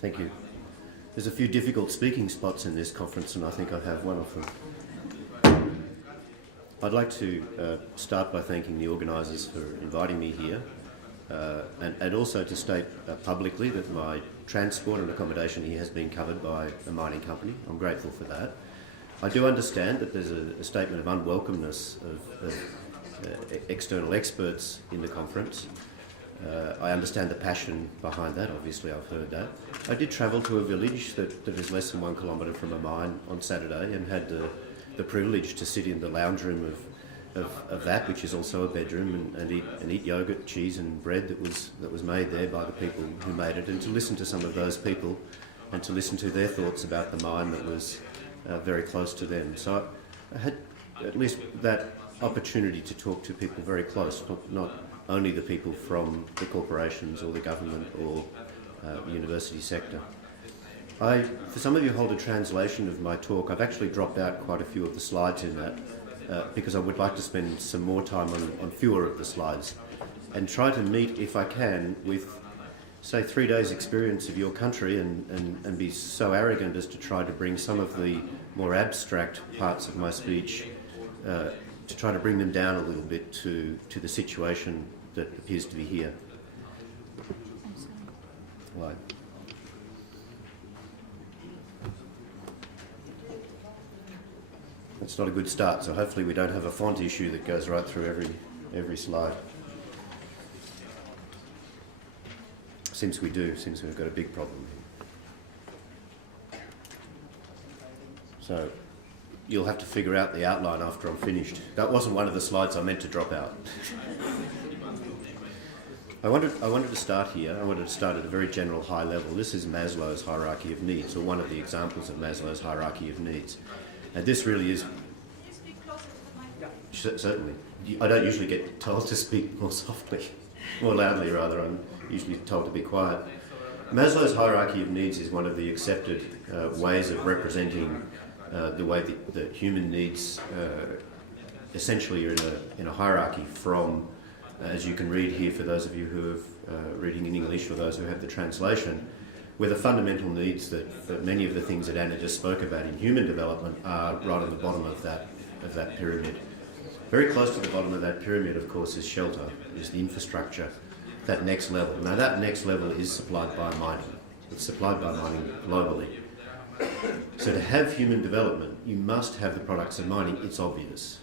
Thank you. There's a few difficult speaking spots in this conference, and I think I have one of them. I'd like to start by thanking the organisers for inviting me here, and also to state publicly that my transport and accommodation here has been covered by a mining company. I'm grateful for that. I do understand that there's a statement of unwelcomeness of external experts in the conference. I understand the passion behind that, obviously I've heard that. I did travel to a village that is less than 1 kilometre from a mine on Saturday and had the privilege to sit in the lounge room of that, which is also a bedroom, and eat yogurt, cheese and bread that was made there by the people who made it, and to listen to some of those people and to listen to their thoughts about the mine that was very close to them. So I had at least that opportunity to talk to people very close, not only the people from the corporations or the government or the university sector. For some of you hold a translation of my talk. I've actually dropped out quite a few of the slides in that because I would like to spend some more time on fewer of the slides and try to meet, if I can, with, say, 3 days' experience of your country and be so arrogant as to try to bring some of the more abstract parts of my speech to try to bring them down a little bit to the situation that appears to be here. Right. That's not a good start, so hopefully we don't have a font issue that goes right through every slide. Seems we do, seems we've got a big problem here. So you'll have to figure out the outline after I'm finished. That wasn't one of the slides I meant to drop out. I wanted to start here. I wanted to start at a very general high level. This is Maslow's hierarchy of needs, or one of the examples of Maslow's hierarchy of needs. And this really is... Certainly. I don't usually get told to speak more softly, more loudly rather. I'm usually told to be quiet. Maslow's hierarchy of needs is one of the accepted ways of representing the way that human needs essentially are in a hierarchy from, as you can read here for those of you who are reading in English or those who have the translation, where the fundamental needs that many of the things that Anna just spoke about in human development are right at the bottom of that pyramid. Very close to the bottom of that pyramid, of course, is shelter, is the infrastructure, that next level. Now that next level is supplied by mining. It's supplied by mining globally. So to have human development, you must have the products of mining. It's obvious.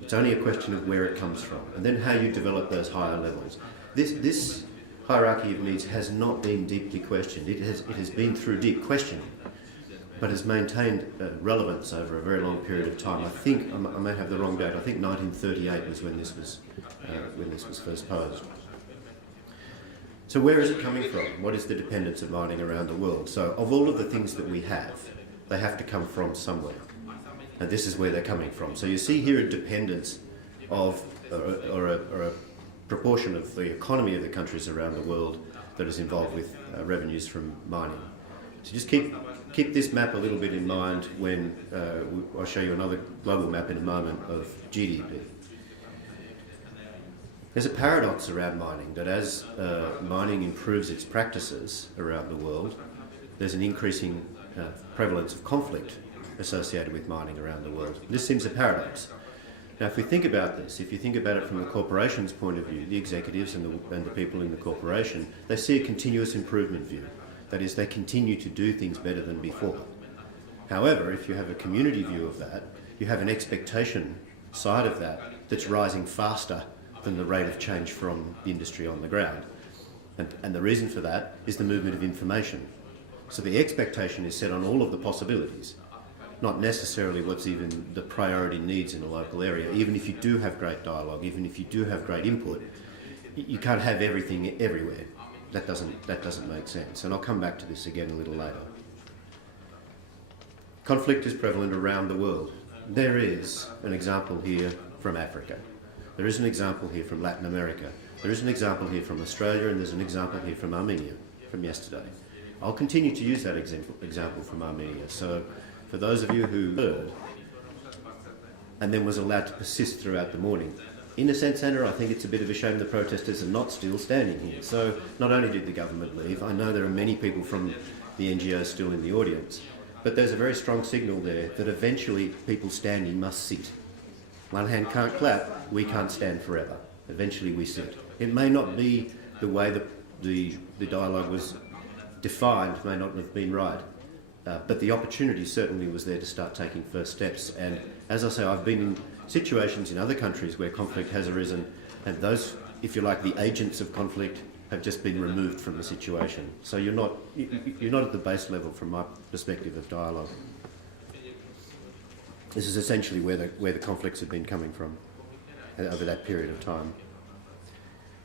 It's only a question of where it comes from, and then how you develop those higher levels. This hierarchy of needs has not been deeply questioned. It has been through deep questioning, but has maintained relevance over a very long period of time. I think I may have the wrong date. I think 1938 was when this was first posed. So where is it coming from? What is the dependence of mining around the world? So of all of the things that we have, they have to come from somewhere. And this is where they're coming from. So you see here a dependence of, or a proportion of the economy of the countries around the world that is involved with revenues from mining. So just keep this map a little bit in mind when I'll show you another global map in a moment of GDP. There's a paradox around mining, that as mining improves its practices around the world, there's an increasing prevalence of conflict associated with mining around the world. This seems a paradox. Now, if we think about this, if you think about it from the corporation's point of view, the executives and the people in the corporation, they see a continuous improvement view. That is, they continue to do things better than before. However, if you have a community view of that, you have an expectation side of that that's rising faster than the rate of change from the industry on the ground. And the reason for that is the movement of information. So the expectation is set on all of the possibilities, not necessarily what's even the priority needs in a local area. Even if you do have great dialogue, even if you do have great input, you can't have everything everywhere. That doesn't make sense. And I'll come back to this again a little later. Conflict is prevalent around the world. There is an example here from Africa. There is an example here from Latin America. There is an example here from Australia, and there's an example here from Armenia from yesterday. I'll continue to use that example from Armenia. So for those of you who heard and then was allowed to persist throughout the morning, In a sense, Anna, I think it's a bit of a shame the protesters are not still standing here. So not only did the government leave, I know there are many people from the NGOs still in the audience, but there's a very strong signal there that eventually people standing must sit. One hand can't clap, we can't stand forever. Eventually we sit. It may not be the way that the dialogue was defined, may not have been right, but the opportunity certainly was there to start taking first steps. And as I say, I've been in situations in other countries where conflict has arisen, and those, if you like, the agents of conflict have just been removed from the situation. So you're not at the base level from my perspective of dialogue. This is essentially where the conflicts have been coming from over that period of time.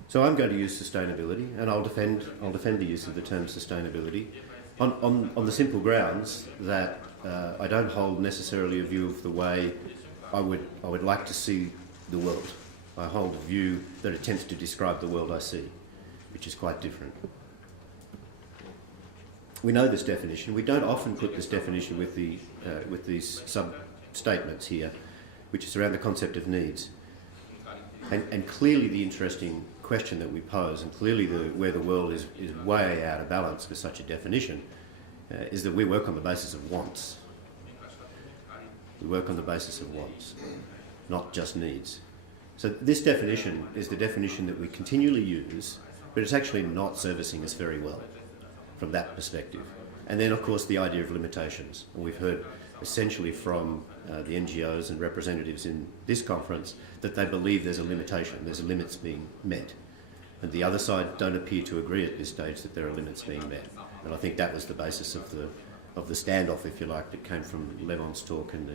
So I'm going to use sustainability, and I'll defend the use of the term sustainability on the simple grounds that I don't hold necessarily a view of the way I would like to see the world. I hold a view that attempts to describe the world I see, which is quite different. We know this definition. We don't often put this definition with these sub-statements here, which is around the concept of needs. And clearly the interesting question that we pose, and clearly where the world is way out of balance with such a definition, is that we work on the basis of wants. We work on the basis of wants, not just needs. So this definition is the definition that we continually use, but it's actually not servicing us very well from that perspective. And then, of course, the idea of limitations. And we've heard essentially from the NGOs and representatives in this conference that they believe there's a limitation, there's limits being met. And the other side don't appear to agree at this stage that there are limits being met. And I think that was the basis of the standoff, if you like, that came from Levon's talk and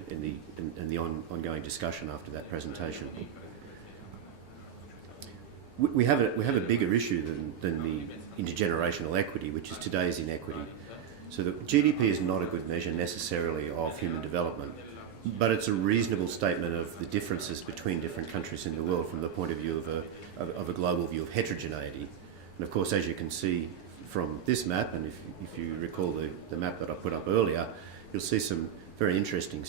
the ongoing discussion after that presentation. We have a bigger issue than the intergenerational equity, which is today's inequity. So the GDP is not a good measure necessarily of human development, but it's a reasonable statement of the differences between different countries in the world from the point of view of a global view of heterogeneity. And of course, as you can see from this map, and if you recall the map that I put up earlier, you'll see some very interesting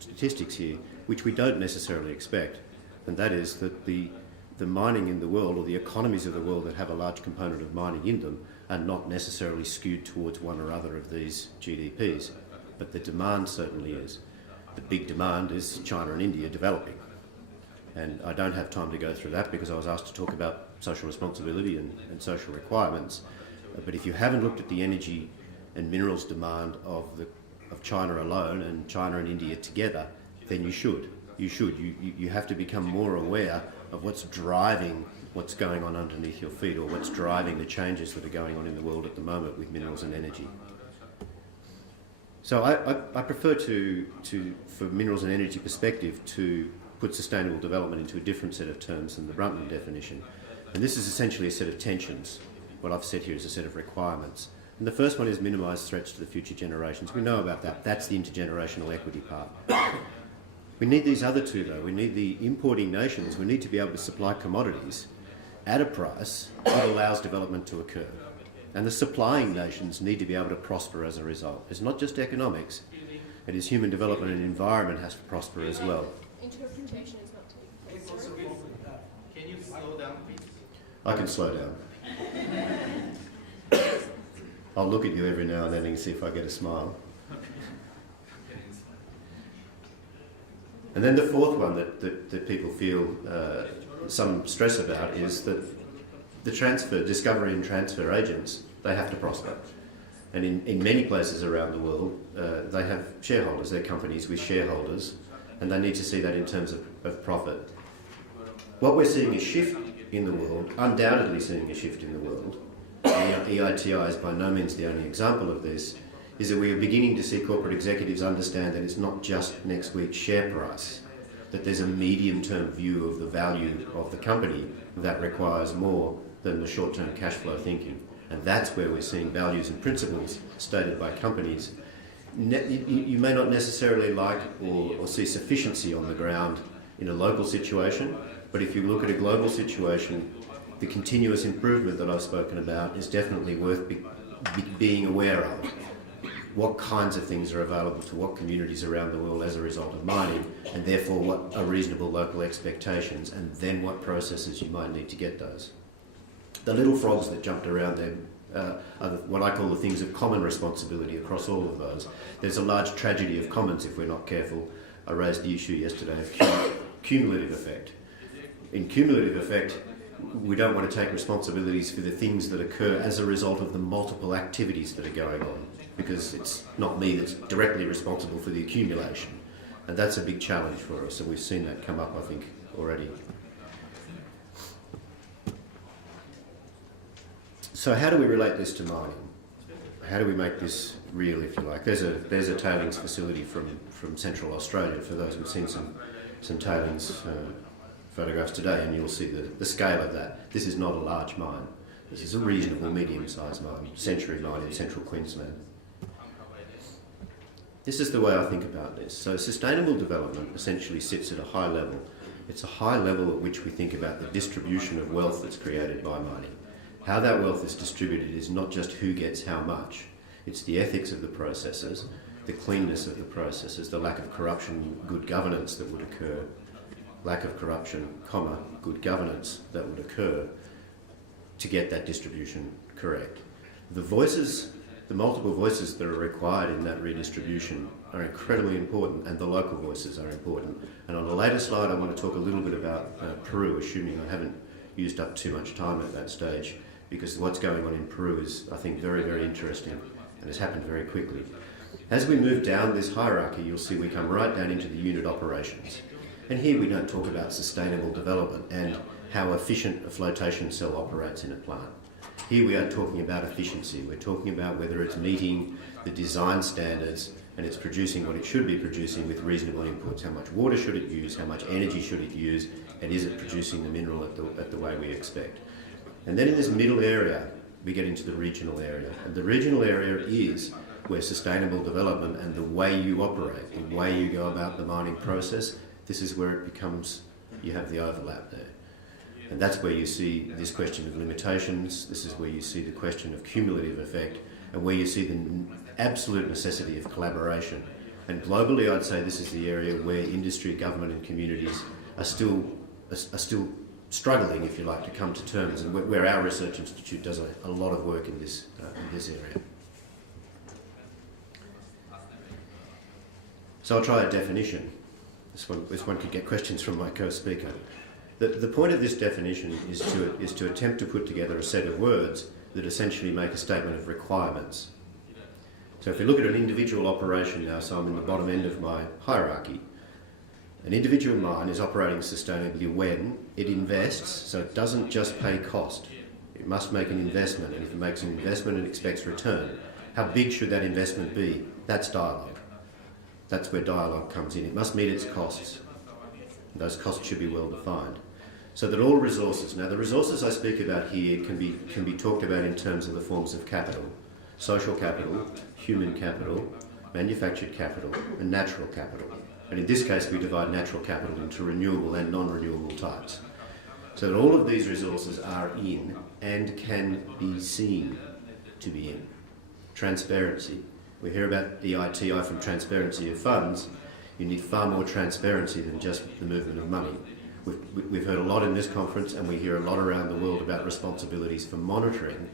statistics here, which we don't necessarily expect, and that is that the mining in the world, or the economies of the world that have a large component of mining in them, are not necessarily skewed towards one or other of these GDPs, but the demand certainly is. The big demand is China and India developing. And I don't have time to go through that because I was asked to talk about social responsibility and social requirements. But if you haven't looked at the energy and minerals demand of China alone and China and India together, then you should. You have to become more aware of what's driving what's going on underneath your feet, or what's driving the changes that are going on in the world at the moment with minerals and energy. So I prefer for minerals and energy perspective, to put sustainable development into a different set of terms than the Brundtland definition. And this is essentially a set of tensions. What I've said here is a set of requirements. And the first one is minimise threats to the future generations. We know about that. That's the intergenerational equity part. We need these other two, though. We need the importing nations. We need to be able to supply commodities at a price that allows development to occur. And the supplying nations need to be able to prosper as a result. It's not just economics. It is human development, and environment has to prosper as well. Interpretation is not taking place. Can you slow down, please? I can slow down. I'll look at you every now and then and see if I get a smile. And then the fourth one that people feel some stress about is that the discovery and transfer agents, they have to prosper. And in many places around the world, they have shareholders, they're companies with shareholders, and they need to see that in terms of profit. What we're seeing a shift in the world, undoubtedly seeing a shift in the world, and EITI is by no means the only example of this, is that we are beginning to see corporate executives understand that it's not just next week's share price, that there's a medium-term view of the value of the company that requires more than the short-term cash flow thinking. And that's where we're seeing values and principles stated by companies. You may not necessarily like or see sufficiency on the ground in a local situation, but if you look at a global situation, the continuous improvement that I've spoken about is definitely worth being aware of. what kinds of things are available to what communities around the world as a result of mining, and therefore what are reasonable local expectations, and then what processes you might need to get those. The little frogs that jumped around there are what I call the things of common responsibility across all of those. There's a large tragedy of commons if we're not careful. I raised the issue yesterday of cumulative effect. In cumulative effect, we don't want to take responsibilities for the things that occur as a result of the multiple activities that are going on, because it's not me that's directly responsible for the accumulation. And that's a big challenge for us, and we've seen that come up, I think, already. So how do we relate this to mining? How do we make this real, if you like? There's a tailings facility from Central Australia, for those who've seen some tailings photographs today, and you'll see the scale of that. This is not a large mine. This is a reasonable medium-sized mine, Century mine in central Queensland. This is the way I think about this. So sustainable development essentially sits at a high level. It's a high level at which we think about the distribution of wealth that's created by mining. How that wealth is distributed is not just who gets how much. It's the ethics of the processes, the cleanness of the processes, the lack of corruption, good governance that would occur, lack of corruption, good governance that would occur to get that distribution correct. The multiple voices that are required in that redistribution are incredibly important, and the local voices are important. And on a later slide, I want to talk a little bit about Peru, assuming I haven't used up too much time at that stage, because what's going on in Peru is, I think, very, very interesting, and has happened very quickly. As we move down this hierarchy, you'll see we come right down into the unit operations. And here we don't talk about sustainable development and how efficient a flotation cell operates in a plant. Here we are talking about efficiency. We're talking about whether it's meeting the design standards and it's producing what it should be producing with reasonable inputs. How much water should it use? How much energy should it use? And is it producing the mineral at the way we expect? And then in this middle area, we get into the regional area. And the regional area is where sustainable development and the way you operate, the way you go about the mining process, this is where it becomes, you have the overlap there. And that's where you see this question of limitations, this is where you see the question of cumulative effect, and where you see the absolute necessity of collaboration. And globally, I'd say this is the area where industry, government and communities are still struggling, if you like, to come to terms, and where our research institute does a lot of work in this area. So I'll try a definition. This one could get questions from my co-speaker. The point of this definition is to attempt to put together a set of words that essentially make a statement of requirements. So if we look at an individual operation now, so I'm in the bottom end of my hierarchy, an individual mine is operating sustainably when it invests, so it doesn't just pay cost. It must make an investment, and if it makes an investment and expects return, how big should that investment be? That's dialogue. That's where dialogue comes in. It must meet its costs. Those costs should be well defined. So that all resources, now the resources I speak about here can be talked about in terms of the forms of capital: social capital, human capital, manufactured capital, and natural capital. And in this case, we divide natural capital into renewable and non-renewable types. So that all of these resources are in and can be seen to be in. Transparency. We hear about EITI from transparency of funds. You need far more transparency than just the movement of money. We've heard a lot in this conference, and we hear a lot around the world about responsibilities for monitoring,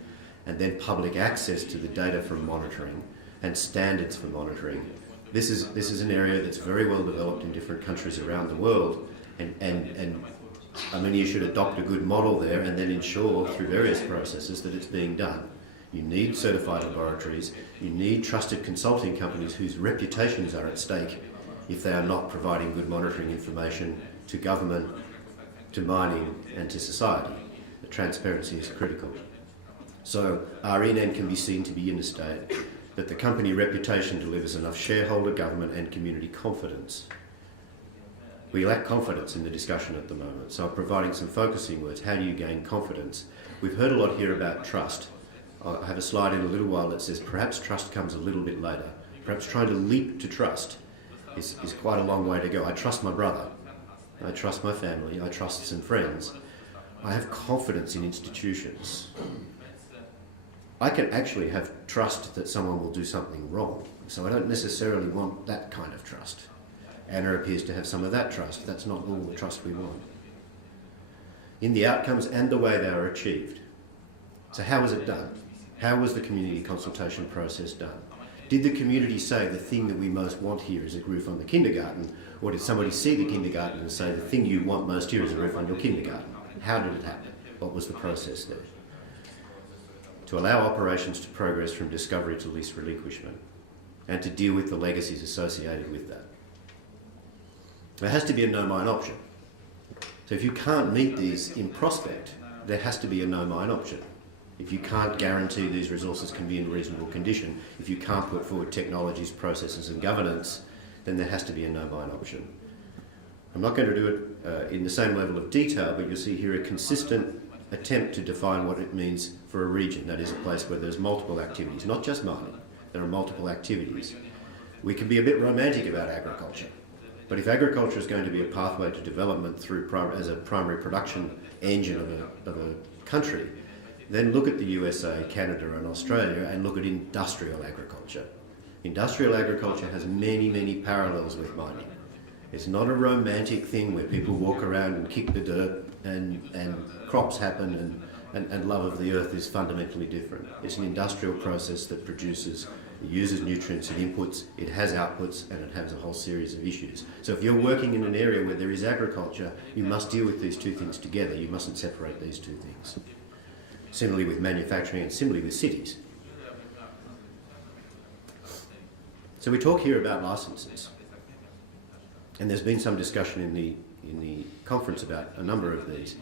and then public access to the data from monitoring and standards for monitoring. This is an area that's very well developed in different countries around the world, and I mean, you should adopt a good model there and then ensure through various processes that it's being done. You need certified laboratories, you need trusted consulting companies whose reputations are at stake if they are not providing good monitoring information to government, to mining and to society. The transparency is critical. So our in-end can be seen to be in a state that the company reputation delivers enough shareholder, government and community confidence. We lack confidence in the discussion at the moment, so I'm providing some focusing words. How do you gain confidence? We've heard a lot here about trust. I'll have a slide in a little while that says perhaps trust comes a little bit later. Perhaps trying to leap to trust is quite a long way to go. I trust my brother. I trust my family. I trust some friends. I have confidence in institutions. I can actually have trust that someone will do something wrong. So I don't necessarily want that kind of trust. Anna appears to have some of that trust. That's not all the trust we want. In the outcomes and the way they are achieved. So how was it done? How was the community consultation process done? Did the community say the thing that we most want here is a roof on the kindergarten, or did somebody see the kindergarten and say the thing you want most here is a roof on your kindergarten? How did it happen? What was the process there? To allow operations to progress from discovery to lease relinquishment, and to deal with the legacies associated with that. There has to be a no-mine option. So if you can't meet these in prospect, there has to be a no-mine option. If you can't guarantee these resources can be in reasonable condition, if you can't put forward technologies, processes and governance, then there has to be a no-mine option. I'm not going to do it in the same level of detail, but you'll see here a consistent attempt to define what it means for a region, that is a place where there's multiple activities, not just mining, there are multiple activities. We can be a bit romantic about agriculture, but if agriculture is going to be a pathway to development through as a primary production engine of a country, then look at the USA, Canada and Australia and look at industrial agriculture. Industrial agriculture has many, many parallels with mining. It's not a romantic thing where people walk around and kick the dirt and crops happen and love of the earth is fundamentally different. It's an industrial process that produces, it uses nutrients and inputs, it has outputs and it has a whole series of issues. So if you're working in an area where there is agriculture, you must deal with these two things together. You mustn't separate these two things. Similarly with manufacturing and similarly with cities. So we talk here about licences. And there's been some discussion in the conference about a number of these.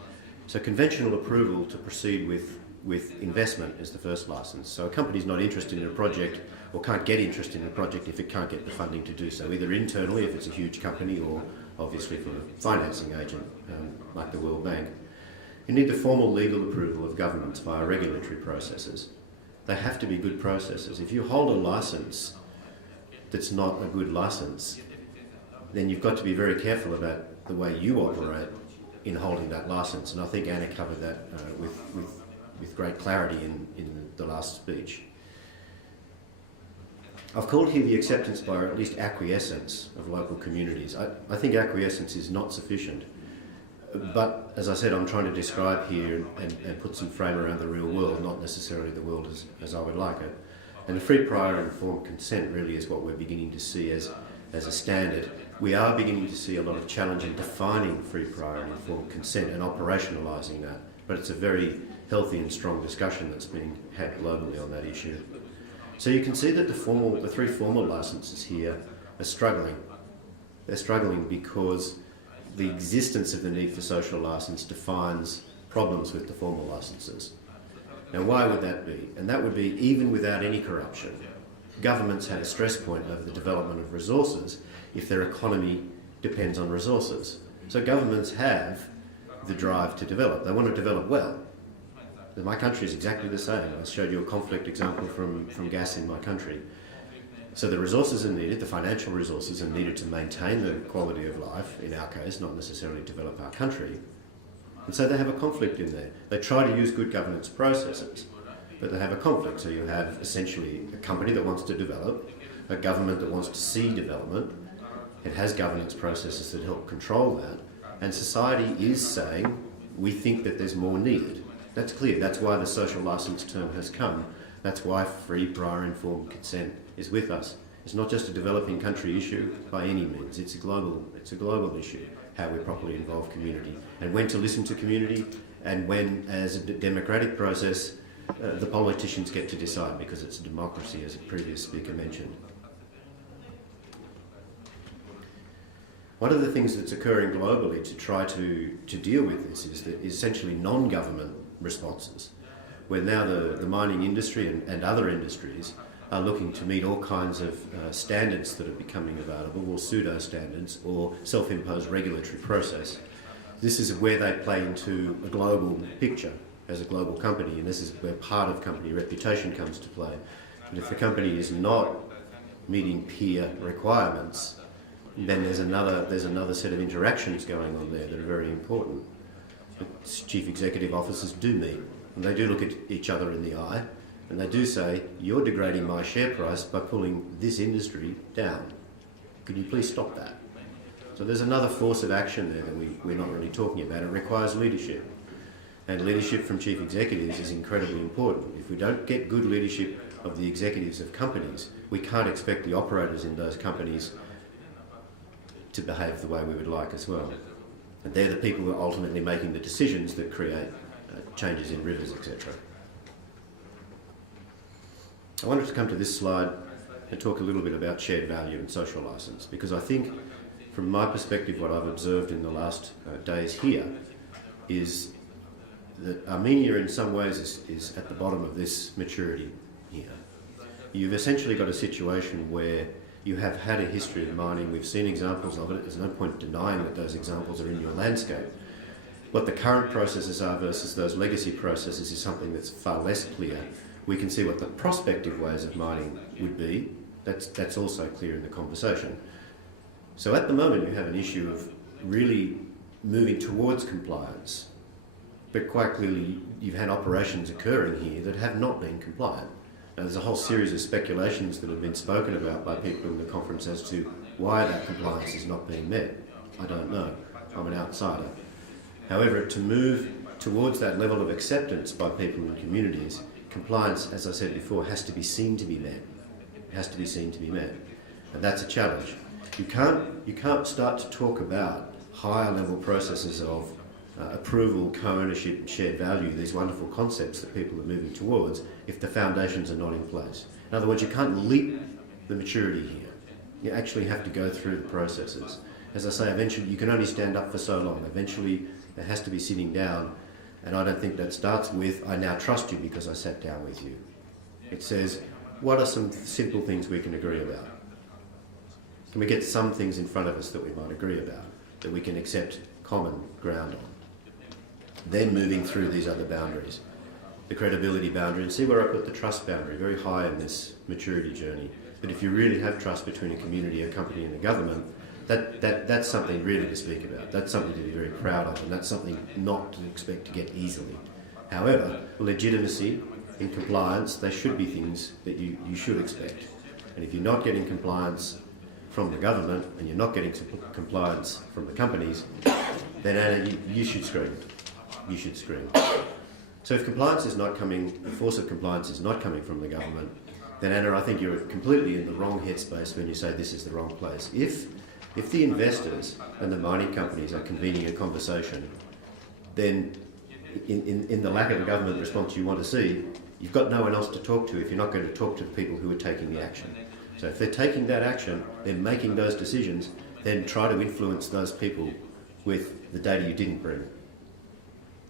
So conventional approval to proceed with investment is the first licence. So a company's not interested in a project or can't get interested in a project if it can't get the funding to do so, either internally if it's a huge company or obviously from a financing agent like the World Bank. You need the formal legal approval of governments via regulatory processes. They have to be good processes. If you hold a licence that's not a good licence, then you've got to be very careful about the way you operate in holding that licence. And I think Anna covered that with great clarity in the last speech. I've called here the acceptance by, or at least acquiescence, of local communities. I think acquiescence is not sufficient. But, as I said, I'm trying to describe here and put some frame around the real world, not necessarily the world as I would like it. And the free, prior and informed consent really is what we're beginning to see as a standard. We are beginning to see a lot of challenge in defining free, prior and informed consent and operationalising that. But it's a very healthy and strong discussion that's being had globally on that issue. So you can see that the three formal licences here are struggling. They're struggling because the existence of the need for social licence defines problems with the formal licences. Now, why would that be? And that would be even without any corruption. Governments have a stress point over the development of resources if their economy depends on resources. So governments have the drive to develop. They want to develop well. My country is exactly the same. I showed you a conflict example from gas in my country. So the resources are needed, the financial resources are needed to maintain the quality of life, in our case, not necessarily develop our country. And so they have a conflict in there. They try to use good governance processes, but they have a conflict. So you have essentially a company that wants to develop, a government that wants to see development. It has governance processes that help control that. And society is saying, we think that there's more needed. That's clear. That's why the social licence term has come. That's why free, prior, informed consent is with us. It's not just a developing country issue by any means. It's a global issue, how we properly involve community and when to listen to community and when, as a democratic process, the politicians get to decide because it's a democracy, as a previous speaker mentioned. One of the things that's occurring globally to try to deal with this is that essentially non-government responses, where now the mining industry and other industries are looking to meet all kinds of standards that are becoming available, or pseudo-standards, or self-imposed regulatory process. This is where they play into a global picture as a global company, and this is where part of company reputation comes to play. And if the company is not meeting peer requirements, then there's another set of interactions going on there that are very important. The chief executive officers do meet, and they do look at each other in the eye, And they do say, you're degrading my share price by pulling this industry down. Could you please stop that? So there's another force of action there that we're not really talking about. It requires leadership. And leadership from chief executives is incredibly important. If we don't get good leadership of the executives of companies, we can't expect the operators in those companies to behave the way we would like as well. And they're the people who are ultimately making the decisions that create changes in rivers, etc. I wanted to come to this slide and talk a little bit about shared value and social licence, because I think, from my perspective, what I've observed in the last days here is that Armenia in some ways is at the bottom of this maturity here. You've essentially got a situation where you have had a history of mining. We've seen examples of it. There's no point denying that those examples are in your landscape. What the current processes are versus those legacy processes is something that's far less clear. We can see what the prospective ways of mining would be. That's also clear in the conversation. So at the moment you have an issue of really moving towards compliance, but quite clearly you've had operations occurring here that have not been compliant. Now, there's a whole series of speculations that have been spoken about by people in the conference as to why that compliance is not being met. I don't know. I'm an outsider. However, to move towards that level of acceptance by people in communities, compliance, as I said before, has to be seen to be met. It has to be seen to be met. And that's a challenge. You can't start to talk about higher level processes of approval, co-ownership and shared value, these wonderful concepts that people are moving towards, if the foundations are not in place. In other words, you can't leap the maturity here. You actually have to go through the processes. As I say, eventually you can only stand up for so long. Eventually there has to be sitting down, and I don't think that starts with, I now trust you because I sat down with you. It says, what are some simple things we can agree about? Can we get some things in front of us that we might agree about, that we can accept common ground on? Then moving through these other boundaries, the credibility boundary, and see where I put the trust boundary, very high in this maturity journey. But if you really have trust between a community, a company and a government, that's something really to speak about. That's something to be very proud of, and that's something not to expect to get easily. However, legitimacy in compliance, they should be things that you should expect. And if you're not getting compliance from the government and you're not getting compliance from the companies, then Anna, you should scream. You should scream. So if compliance is not coming, the force of compliance is not coming from the government, then Anna, I think you're completely in the wrong headspace when you say this is the wrong place. If the investors and the mining companies are convening a conversation, then in the lack of a government response you want to see, you've got no one else to talk to if you're not going to talk to the people who are taking the action. So if they're taking that action, they're making those decisions, then try to influence those people with the data you didn't bring.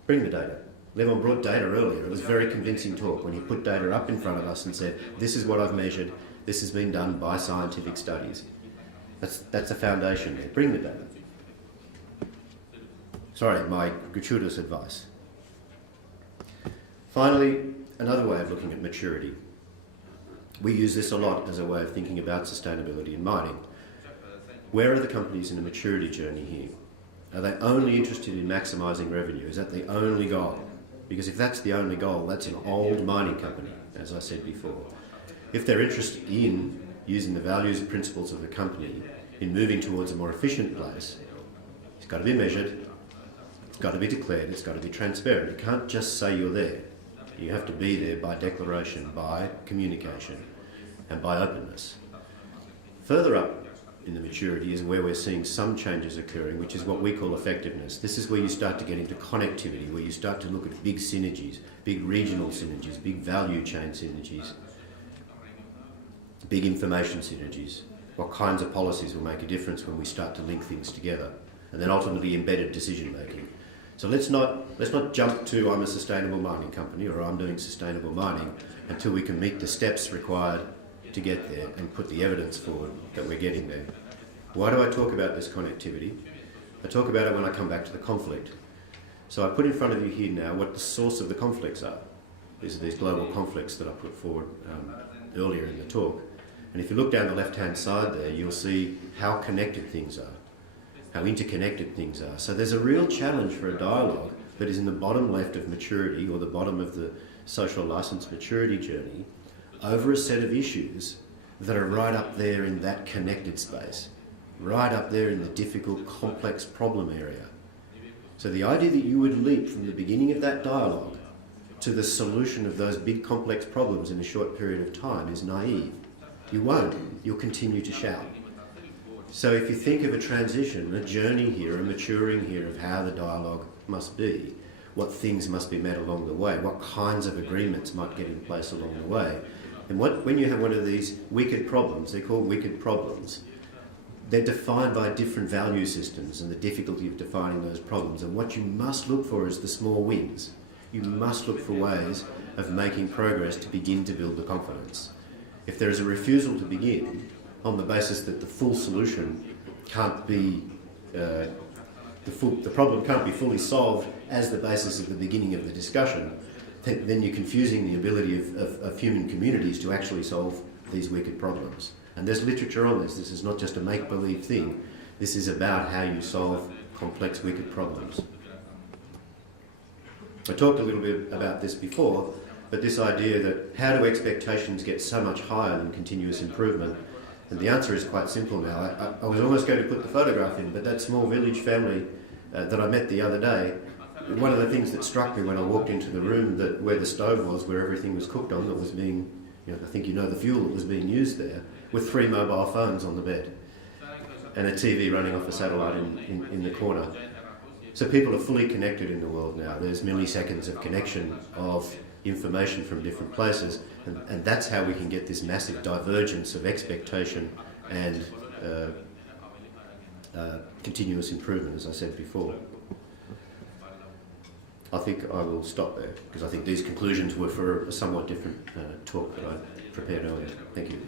Bring the data. Levon brought data earlier. It was very convincing talk when he put data up in front of us and said, this is what I've measured, this has been done by scientific studies. That's a foundation there. Bring the data. Sorry, my gratuitous advice. Finally, another way of looking at maturity. We use this a lot as a way of thinking about sustainability in mining. Where are the companies in a maturity journey here? Are they only interested in maximising revenue? Is that the only goal? Because if that's the only goal, that's an old mining company, as I said before. If they're interested in using the values and principles of the company in moving towards a more efficient place, it's got to be measured, it's got to be declared, it's got to be transparent. You can't just say you're there. You have to be there by declaration, by communication, and by openness. Further up in the maturity is where we're seeing some changes occurring, which is what we call effectiveness. This is where you start to get into connectivity, where you start to look at big synergies, big regional synergies, big value chain synergies, big information synergies. What kinds of policies will make a difference when we start to link things together, and then ultimately embedded decision making. So let's not jump to I'm a sustainable mining company or I'm doing sustainable mining until we can meet the steps required to get there and put the evidence forward that we're getting there. Why do I talk about this connectivity? I talk about it when I come back to the conflict. So I put in front of you here now what the source of the conflicts are. These are these global conflicts that I put forward earlier in the talk. And if you look down the left-hand side there, you'll see how connected things are, how interconnected things are. So there's a real challenge for a dialogue that is in the bottom left of maturity, or the bottom of the social licence maturity journey over a set of issues that are right up there in that connected space, right up there in the difficult, complex problem area. So the idea that you would leap from the beginning of that dialogue to the solution of those big, complex problems in a short period of time is naive. You won't. You'll continue to shout. So if you think of a transition, a journey here, a maturing here of how the dialogue must be, what things must be met along the way, what kinds of agreements might get in place along the way, and when you have one of these wicked problems, they're called wicked problems, they're defined by different value systems and the difficulty of defining those problems. And what you must look for is the small wins. You must look for ways of making progress to begin to build the confidence. If there is a refusal to begin on the basis that the full solution can't be, the problem can't be fully solved as the basis of the beginning of the discussion, then you're confusing the ability of human communities to actually solve these wicked problems. And there's literature on this. This is not just a make-believe thing. This is about how you solve complex, wicked problems. I talked a little bit about this before, but this idea that how do expectations get so much higher than continuous improvement? And the answer is quite simple now. I was almost going to put the photograph in, but that small village family that I met the other day, one of the things that struck me when I walked into the room where the stove was, where everything was cooked on, that was being, I think you know the fuel that was being used there, with 3 mobile phones on the bed and a TV running off a satellite in the corner. So people are fully connected in the world now. There's milliseconds of connection of information from different places, and that's how we can get this massive divergence of expectation and continuous improvement, as I said before. I think I will stop there, because I think these conclusions were for a somewhat different talk that I prepared earlier. Thank you.